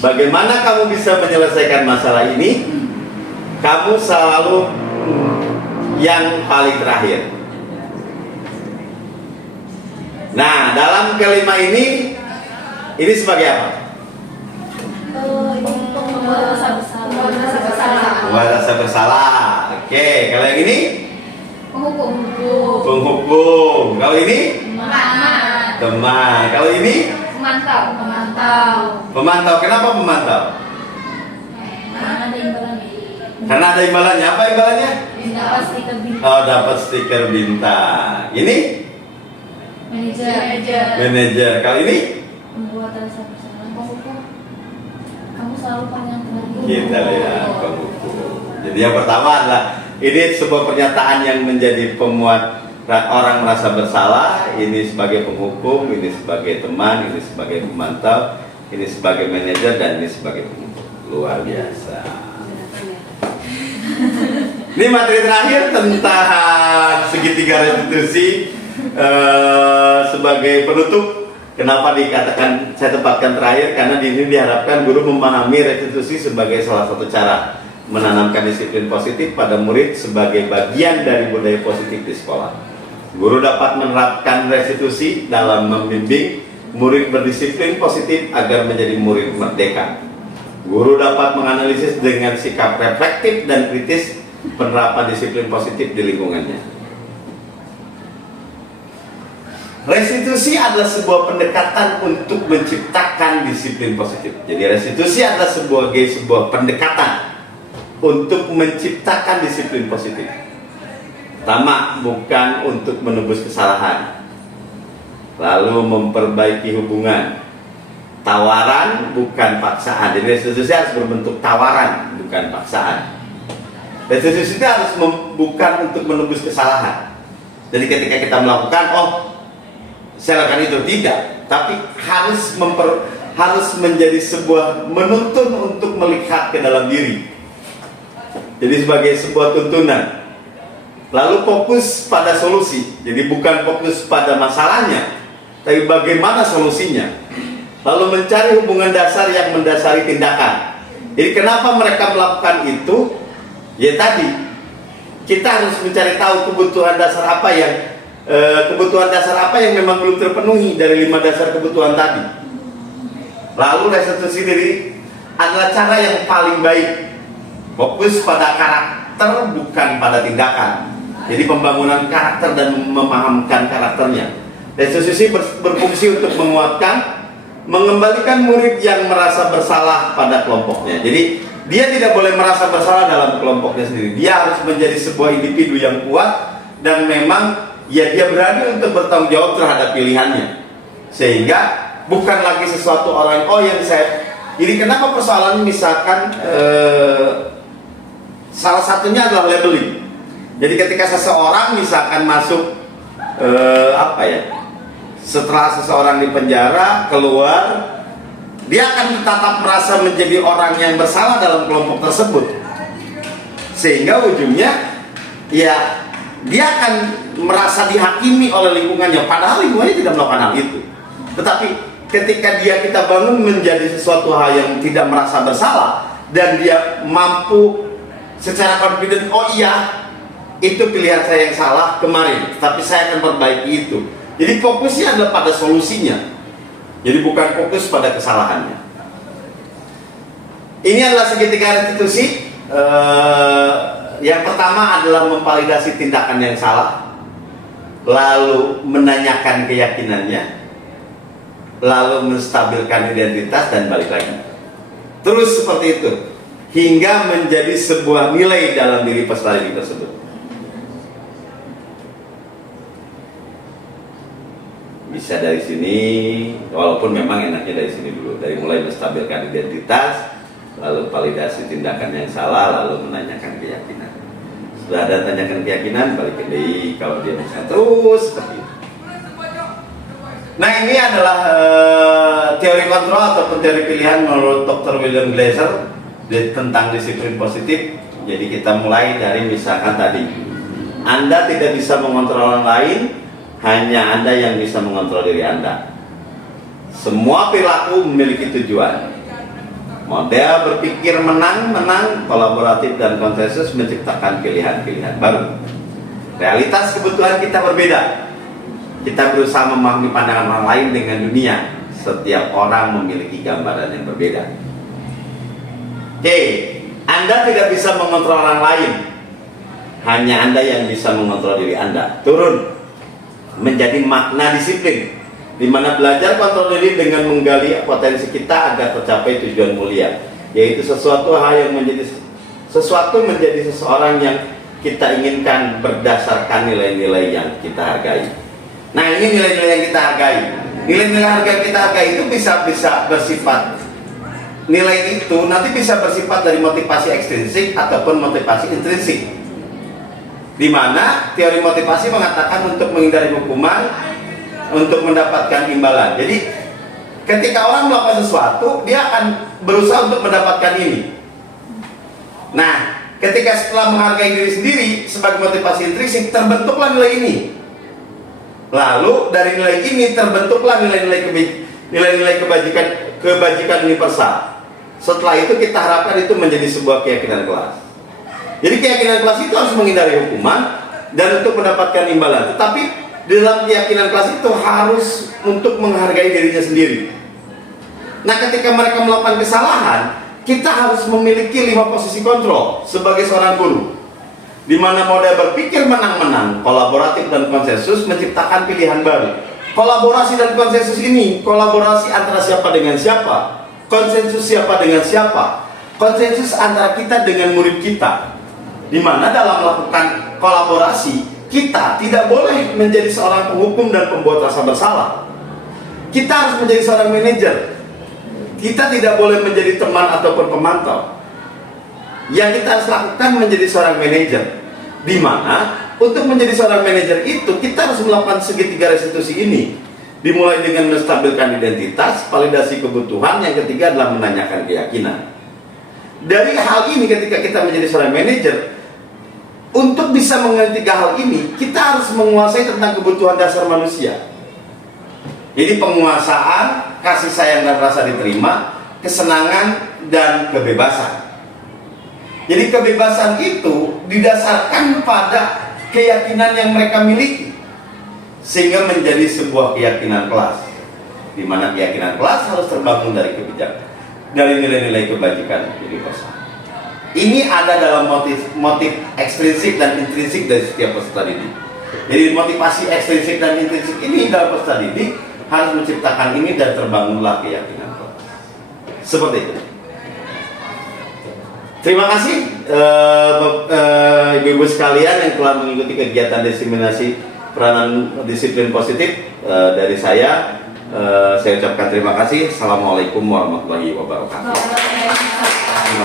Bagaimana kamu bisa menyelesaikan masalah ini? Kamu selalu yang paling terakhir. Nah, dalam kelima ini sebagai apa? Rasa bersalah. Oke, kalau yang ini penghukum. Kalau ini teman. Kalau ini pemantau. Kenapa pemantau? Karena ada imbalannya. Apa imbalannya? Oh, dapat stiker bintang. Ini manajer. Kalau ini membuat rasa bersalah. Penghukum. Kamu selalu panjang terakhir. kita lihat penghukum. Jadi yang pertama adalah ini sebuah pernyataan yang menjadi pemuat orang merasa bersalah. Ini sebagai penghukum, ini sebagai teman, ini sebagai pemantau, ini sebagai manajer, dan ini sebagai penghukum. Luar biasa. Ini materi terakhir tentang segitiga restitusi sebagai penutup. Kenapa dikatakan saya tempatkan terakhir? Karena di sini diharapkan guru memahami restitusi sebagai salah satu cara menanamkan disiplin positif pada murid sebagai bagian dari budaya positif di sekolah. Guru dapat menerapkan restitusi dalam membimbing murid berdisiplin positif agar menjadi murid merdeka. Guru dapat menganalisis dengan sikap reflektif dan kritis penerapan disiplin positif di lingkungannya. Restitusi adalah sebuah pendekatan untuk menciptakan disiplin positif. Jadi restitusi adalah sebuah pendekatan untuk menciptakan disiplin positif. Pertama, bukan untuk menebus kesalahan, lalu memperbaiki hubungan. Tawaran bukan paksaan. Jadi restitusi harus berbentuk tawaran, bukan paksaan. Restitusi itu harus bukan untuk menebus kesalahan. Jadi ketika kita melakukan, saya lakukan itu, tidak, tapi harus menjadi sebuah menuntun untuk melihat ke dalam diri. Jadi sebagai sebuah tuntunan. Lalu fokus pada solusi. Jadi bukan fokus pada masalahnya, tapi bagaimana solusinya. Lalu mencari hubungan dasar yang mendasari tindakan. Jadi kenapa mereka melakukan itu? Ya tadi, kita harus mencari tahu kebutuhan dasar apa yang memang belum terpenuhi dari 5 dasar kebutuhan tadi. Lalu restitusi diri adalah cara yang paling baik. Fokus pada karakter bukan pada tindakan. Jadi pembangunan karakter dan memahamkan karakternya. Restitusi berfungsi untuk menguatkan, mengembalikan murid yang merasa bersalah pada kelompoknya. Jadi dia tidak boleh merasa bersalah dalam kelompoknya sendiri. Dia harus menjadi sebuah individu yang kuat dan memang dia berani untuk bertanggung jawab terhadap pilihannya. Sehingga bukan lagi sesuatu orang yang saya. Jadi kenapa persoalan misalkan salah satunya adalah labeling. Jadi ketika seseorang misalkan masuk setelah seseorang di penjara keluar, dia akan tetap merasa menjadi orang yang bersalah dalam kelompok tersebut, sehingga ujungnya ya dia akan merasa dihakimi oleh lingkungannya, padahal lingkungannya tidak melakukan hal itu. Tetapi ketika kita bangun menjadi sesuatu hal yang tidak merasa bersalah, dan dia mampu secara confident, oh iya, itu pilihan saya yang salah kemarin, tapi saya akan perbaiki itu. Jadi fokusnya adalah pada solusinya, jadi bukan fokus pada kesalahannya. Ini adalah segitiga restitusi. Yang pertama adalah memvalidasi tindakan yang salah, lalu menanyakan keyakinannya, lalu menstabilkan identitas dan balik lagi. Terus seperti itu hingga menjadi sebuah nilai dalam diri peserta didik tersebut. Bisa dari sini, walaupun memang enaknya dari sini dulu, dari mulai menstabilkan identitas, lalu validasi tindakan yang salah, lalu menanyakan keyakinan. Sudah ada tanyakan keyakinan, balik ke DI kalau dia bisa terus seperti itu. Nah, ini adalah teori kontrol ataupun teori pilihan menurut Dr. William Glasser tentang disiplin positif. Jadi kita mulai dari misalkan tadi, Anda tidak bisa mengontrol orang lain, hanya Anda yang bisa mengontrol diri Anda. Semua perilaku memiliki tujuan. Model berpikir menang-menang, kolaboratif dan konsensus menciptakan pilihan-pilihan baru. Realitas kebutuhan kita berbeda. Kita berusaha memahami pandangan orang lain dengan dunia. Setiap orang memiliki gambaran yang berbeda. Oke, Anda tidak bisa mengontrol orang lain, hanya Anda yang bisa mengontrol diri Anda. Turun menjadi makna disiplin, di mana belajar kontrol diri dengan menggali potensi kita agar tercapai tujuan mulia, yaitu sesuatu hal yang menjadi seseorang yang kita inginkan berdasarkan nilai-nilai yang kita hargai. Nah, ini nilai-nilai yang kita hargai. Nilai-nilai harga yang kita hargai itu bisa bersifat, nilai itu nanti bisa bersifat dari motivasi ekstrinsik ataupun motivasi intrinsik, di mana teori motivasi mengatakan untuk menghindari hukuman, untuk mendapatkan imbalan. Jadi ketika orang melakukan sesuatu, dia akan berusaha untuk mendapatkan ini. Nah, ketika setelah menghargai diri sendiri sebagai motivasi intrinsik, terbentuklah nilai ini. Lalu dari nilai ini terbentuklah nilai-nilai kebajikan universal. Setelah itu kita harapkan itu menjadi sebuah keyakinan kelas. Jadi keyakinan kelas itu harus menghindari hukuman dan untuk mendapatkan imbalan. Tetapi dalam keyakinan kelas itu harus untuk menghargai dirinya sendiri. Nah, ketika mereka melakukan kesalahan, kita harus memiliki 5 posisi kontrol sebagai seorang guru, di mana model berpikir menang-menang, kolaboratif dan konsensus menciptakan pilihan baru. Kolaborasi dan konsensus ini, kolaborasi antara siapa dengan siapa, konsensus siapa dengan siapa, konsensus antara kita dengan murid kita, di mana dalam melakukan kolaborasi kita tidak boleh menjadi seorang penghukum dan pembuat rasa bersalah. Kita harus menjadi seorang manajer. Kita tidak boleh menjadi teman ataupun pemantau. Yang kita harus lakukan menjadi seorang manajer, di mana untuk menjadi seorang manajer itu kita harus melakukan segitiga restitusi ini. Dimulai dengan menstabilkan identitas, validasi kebutuhan, yang ketiga adalah menanyakan keyakinan. Dari hal ini ketika kita menjadi seorang manajer, untuk bisa mengerti hal ini, kita harus menguasai tentang kebutuhan dasar manusia. Jadi penguasaan, kasih sayang dan rasa diterima, kesenangan dan kebebasan. Jadi kebebasan itu didasarkan pada keyakinan yang mereka miliki, sehingga menjadi sebuah keyakinan kelas, di mana keyakinan kelas harus terbangun dari kebijakan, dari nilai-nilai kebajikan universal. Ini ada dalam motif ekstrinsik dan intrinsik dari setiap peserta didik. Jadi motivasi ekstrinsik dan intrinsik ini dalam peserta didik harus menciptakan ini dan terbangunlah keyakinan kelas. Seperti itu. Terima kasih ibu-ibu sekalian yang telah mengikuti kegiatan diseminasi peranan disiplin positif dari saya. Saya ucapkan terima kasih. Assalamualaikum warahmatullahi wabarakatuh. Waalaikumsalam.